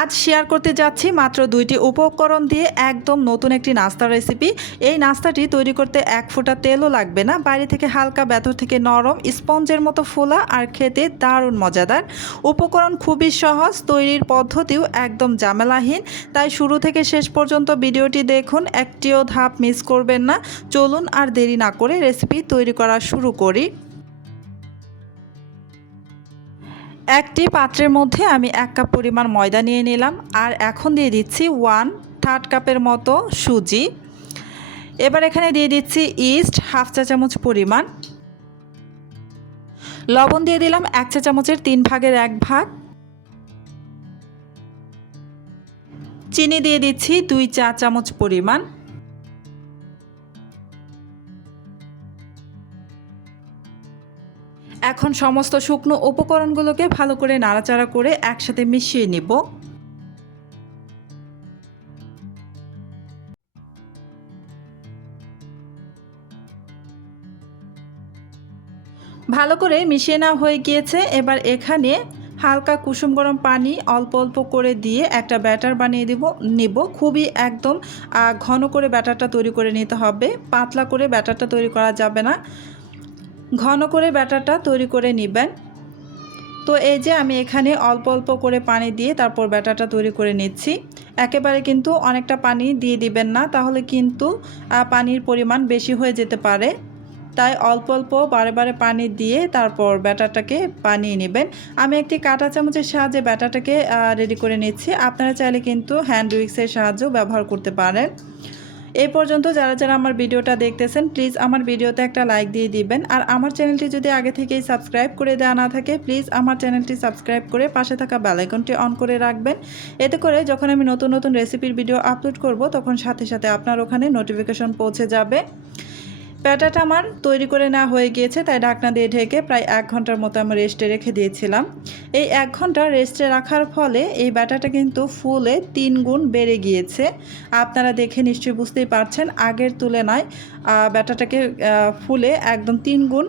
আজ শেয়ার করতে যাচ্ছি মাত্র 2টি উপকরণ দিয়ে একদম নতুন একটি নাস্তার রেসিপি। এই নাস্তাটি তৈরি করতে এক ফোঁটা তেলও লাগবে না। বাইরে থেকে হালকা, ভেতর থেকে নরম, স্পঞ্জের মতো ফোলা আর খেতে দারুণ মজাদার। উপকরণ খুবই সহজ, তৈরির পদ্ধতিও একদম ঝামেলাহীন। তাই শুরু থেকে শেষ পর্যন্ত ভিডিওটি দেখুন, একটিও ধাপ মিস করবেন না। চলুন আর দেরি না করে রেসিপি তৈরি করা শুরু করি। একটি পাত্রের মধ্যে আমি 1 কাপ পরিমাণ ময়দা নিয়ে নিলাম আর এখন দিয়ে দিচ্ছি 1/3 কাপের মতো সুজি। এবার এখানে দিয়ে দিচ্ছি ইস্ট হাফ চা চামচ পরিমাণ, লবণ দিয়ে দিলাম 1 চা চামচের 3 ভাগের 1 ভাগ, চিনি দিয়ে দিচ্ছি 2 চা চামচ পরিমাণ। এখন সমস্ত শুকনো উপকরণগুলোকে ভালো করে নাড়াচাড়া করে একসাথে মিশিয়ে নিব। ভালো করে মিশিয়ে নেওয়া হয়ে গিয়েছে। এবার এখানে হালকা কুসুম গরম পানি অল্প অল্প করে দিয়ে একটা ব্যাটার বানিয়ে নিব। খুবই একদম ঘন করে ব্যাটারটা তৈরি করে নিতে হবে, পাতলা করে ব্যাটারটা তৈরি করা যাবে না, ঘন করে ব্যাটারটা তৈরি করে নেবেন। তো এই যে আমি এখানে অল্প অল্প করে পানি দিয়ে তারপর ব্যাটারটা তৈরি করে নিচ্ছি। একেবারে কিন্তু অনেকটা পানি দিয়ে দিবেন না, তাহলে কিন্তু পানির পরিমাণ বেশি হয়ে যেতে পারে। তাই অল্প অল্প বারে বারে পানি দিয়ে তারপর ব্যাটারটাকে বানিয়ে নেবেন। আমি একটি কাঁটা চামচের সাহায্যে ব্যাটারটাকে রেডি করে নিচ্ছি। আপনারা চাইলে কিন্তু হ্যান্ড উইক্সের সাহায্যেও ব্যবহার করতে পারেন। এই পর্যন্ত যারা যারা আমার ভিডিওটা দেখতেছেন প্লিজ আমার ভিডিওতে একটা লাইক দিয়ে দিবেন। আর আমার চ্যানেলটি যদি আগে থেকেই সাবস্ক্রাইব করে দেওয়া না থাকে প্লিজ আমার চ্যানেলটি সাবস্ক্রাইব করে পাশে থাকা বেল আইকনটি অন করে রাখবেন। এতে করে যখন আমি নতুন নতুন রেসিপির ভিডিও আপলোড করব তখন সাথে সাথে আপনার ওখানে নোটিফিকেশন পৌঁছে যাবে। ব্যাটারটা আমার তৈরি করে নেওয়া হয়ে গিয়েছে, তাই ঢাকনা দিয়ে ঢেকে প্রায় 1 ঘন্টার মতো আমি রেস্টে রেখে দিয়েছিলাম। এই 1 ঘন্টা রেস্টে রাখার ফলে এই ব্যাটারটা কিন্তু ফুলে 3 গুণ বেড়ে গিয়েছে। আপনারা দেখে নিশ্চয়ই বুঝতেই পারছেন আগের তুলনায় ব্যাটারটাকে ফুলে একদম 3 গুণ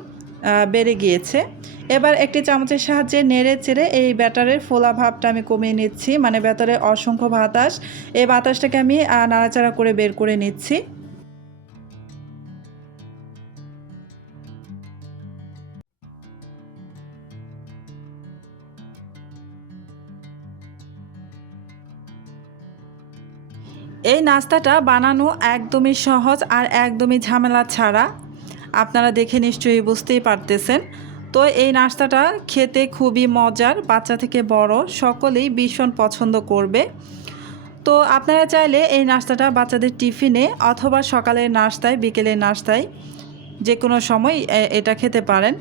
বেড়ে গিয়েছে। এবার একটি চামচের সাহায্যে নেড়ে চেড়ে এই ব্যাটারের ফোলা ভাবটা আমি কমিয়ে নিচ্ছি, মানে ব্যাটারে অসংখ্য বাতাস, এই বাতাসটাকে আমি নাড়াচাড়া করে বের করে নিচ্ছি। এই নাস্তাটা বানানো একদমই সহজ আর একদমই ঝামেলা ছাড়া। আপনারা দেখে নিশ্চয়ই বুঝতেই পারতেছেন। তো এই নাস্তাটা খেতে খুবই মজার, বাচ্চা থেকে বড় সকলেই ভীষণ পছন্দ করবে। তো আপনারা চাইলে এই নাস্তাটা বাচ্চাদের টিফিনে অথবা সকালের নাস্তায়, বিকেলের নাস্তায় যে কোনো সময় এটা খেতে পারেন।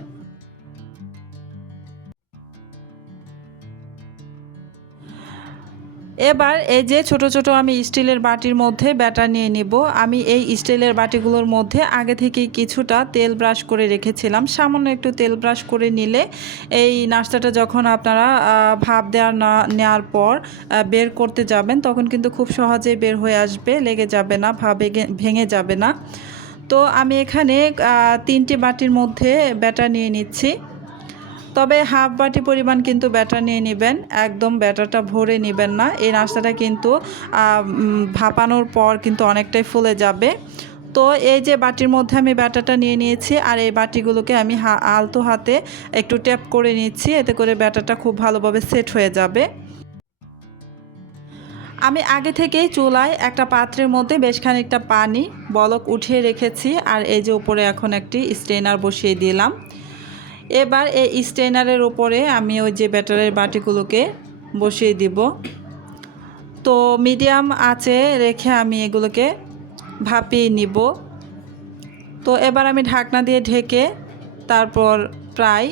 এবার এই যে ছোট ছোট আমি স্টিলের বাটির মধ্যে ব্যাটার নিয়ে নিব। আমি এই স্টিলের বাটিগুলোর মধ্যে আগে থেকেই কিছুটা তেল ব্রাশ করে রেখেছিলাম। সামান্য একটু তেল ব্রাশ করে নিলে এই নাস্তাটা যখন আপনারা ভাপ নেওয়ার পর বের করতে যাবেন তখন কিন্তু খুব সহজেই বের হয়ে আসবে, লেগে যাবে না, ভাবে ভেঙে যাবে না। তো আমি এখানে 3টি বাটির মধ্যে ব্যাটার নিয়ে নিচ্ছি। তবে হাফ বাটি পরিমাণ কিন্তু ব্যাটার নিয়ে নেবেন, একদম ব্যাটারটা ভরে নেবেন না। এই নাস্তাটা কিন্তু ভাপানোর পর কিন্তু অনেকটাই ফুলে যাবে। তো এই যে বাটির মধ্যে আমি ব্যাটারটা নিয়ে নিয়েছি আর এই বাটিগুলোকে আমি আলতো হাতে একটু ট্যাপ করে নিচ্ছি, এতে করে ব্যাটারটা খুব ভালোভাবে সেট হয়ে যাবে। আমি আগে থেকেই চুলায় একটা পাত্রের মধ্যে বেশ খানিকটা পানি বলক উঠিয়ে রেখেছি আর এই যে উপরে এখন একটি স্ট্রেনার বসিয়ে দিলাম। এবার এই স্ট্রেনারের উপরে আমি ওই যে ব্যাটারের বাটিগুলোকে বসিয়ে দিব। তো মিডিয়াম আঁচে রেখে আমি এগুলোকে ভাপিয়ে নিব। তো এবার আমি ঢাকনা দিয়ে ঢেকে তারপর প্রায়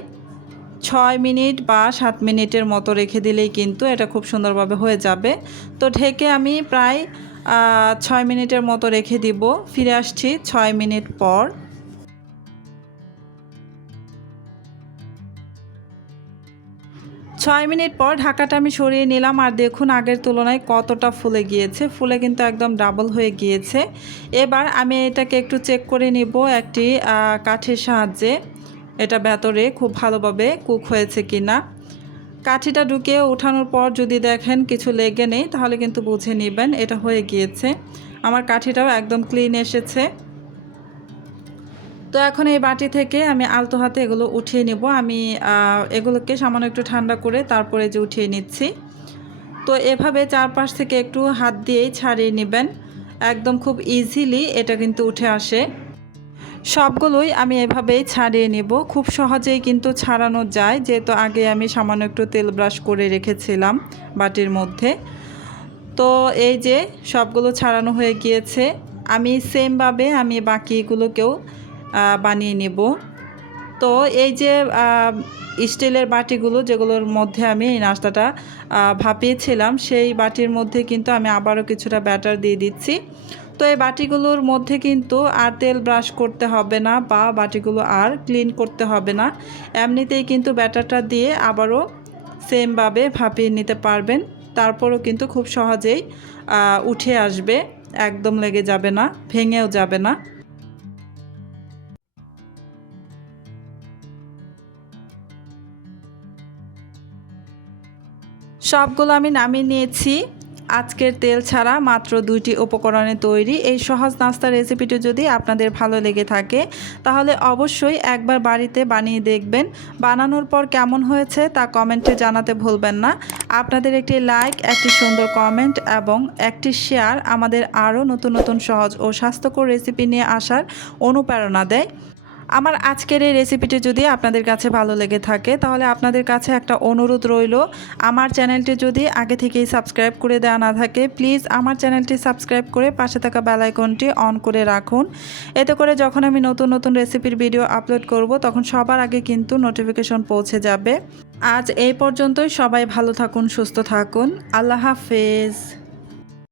6 মিনিট বা 7 মিনিটের মতো রেখে দিলেই কিন্তু এটা খুব সুন্দরভাবে হয়ে যাবে। তো ঢেকে আমি প্রায় 6 মিনিটের মতো রেখে দিব। ফিরে আসছি 6 মিনিট পর। 6 মিনিট পর ঢাকাটা আমি সরিয়ে নিলাম আর দেখুন আগের তুলনায় কতটা ফুলে গিয়েছে, ফুলে কিন্তু একদম ডাবল হয়ে গিয়েছে। এবার আমি এটাকে একটু চেক করে নিব একটি কাঠের সাহায্যে, এটা ভেতরে খুব ভালোভাবে কুক হয়েছে কিনা। কাঠিটা ঢুকিয়ে ওঠানোর পর যদি দেখেন কিছু লেগে নেই তাহলে কিন্তু বুঝে নেবেন এটা হয়ে গিয়েছে। আমার কাঠিটাও একদম ক্লিন এসেছে। তো এখন এই বাটি থেকে আমি আলতো হাতে এগুলো উঠিয়ে নেব। আমি এগুলোকে সামান্য একটু ঠান্ডা করে তারপরে যে উঠিয়ে নিচ্ছি। তো এভাবে চারপাশ থেকে একটু হাত দিয়েই ছাড়িয়ে নেবেন, একদম খুব ইজিলি এটা কিন্তু উঠে আসে। সবগুলোই আমি এভাবেই ছাড়িয়ে নেব, খুব সহজেই কিন্তু ছাড়ানো যায়, যেহেতু আগে আমি সামান্য একটু তেল ব্রাশ করে রেখেছিলাম বাটির মধ্যে। তো এই যে সবগুলো ছাড়ানো হয়ে গিয়েছে। আমি সেমভাবে আমি বাকিগুলোকেও বানিয়ে নেব। তো এই যে স্টিলের বাটিগুলো যেগুলোর মধ্যে আমি এই নাস্তাটা ভাপিয়েছিলাম, সেই বাটির মধ্যে কিন্তু আমি আবারও কিছুটা ব্যাটার দিয়ে দিচ্ছি। তো এই বাটিগুলোর মধ্যে কিন্তু আর তেল ব্রাশ করতে হবে না বা বাটিগুলো আর ক্লিন করতে হবে না, এমনিতেই কিন্তু ব্যাটারটা দিয়ে আবারও সেমভাবে ভাপিয়ে নিতে পারবেন। তারপরও কিন্তু খুব সহজেই উঠে আসবে, একদম লেগে যাবে না, ভেঙেও যাবে না। সবগুলো আমি নামিয়ে নিয়েছি। আজকের তেল ছাড়া মাত্র 2টি উপকরণে তৈরি এই সহজ নাস্তার রেসিপিটি যদি আপনাদের ভালো লেগে থাকে তাহলে অবশ্যই একবার বাড়িতে বানিয়ে দেখবেন। বানানোর পর কেমন হয়েছে তা কমেন্টে জানাতে ভুলবেন না। আপনাদের একটি লাইক, একটি সুন্দর কমেন্ট এবং একটি শেয়ার আমাদের আরও নতুন নতুন সহজ ও স্বাস্থ্যকর রেসিপি নিয়ে আসার অনুপ্রেরণা দেয়। আমার আজকের এই রেসিপিটি যদি আপনাদের কাছে ভালো লেগে থাকে তাহলে আপনাদের কাছে একটা অনুরোধ রইল, আমার চ্যানেলটি যদি আগে থেকেই সাবস্ক্রাইব করে দেওয়া না থাকে প্লিজ আমার চ্যানেলটি সাবস্ক্রাইব করে পাশে থাকা বেল আইকনটি অন করে রাখুন। এতে করে যখন আমি নতুন নতুন রেসিপির ভিডিও আপলোড করব তখন সবার আগে কিন্তু নোটিফিকেশন পৌঁছে যাবে। আজ এই পর্যন্তই, সবাই ভালো থাকুন, সুস্থ থাকুন, আল্লাহ হাফেজ।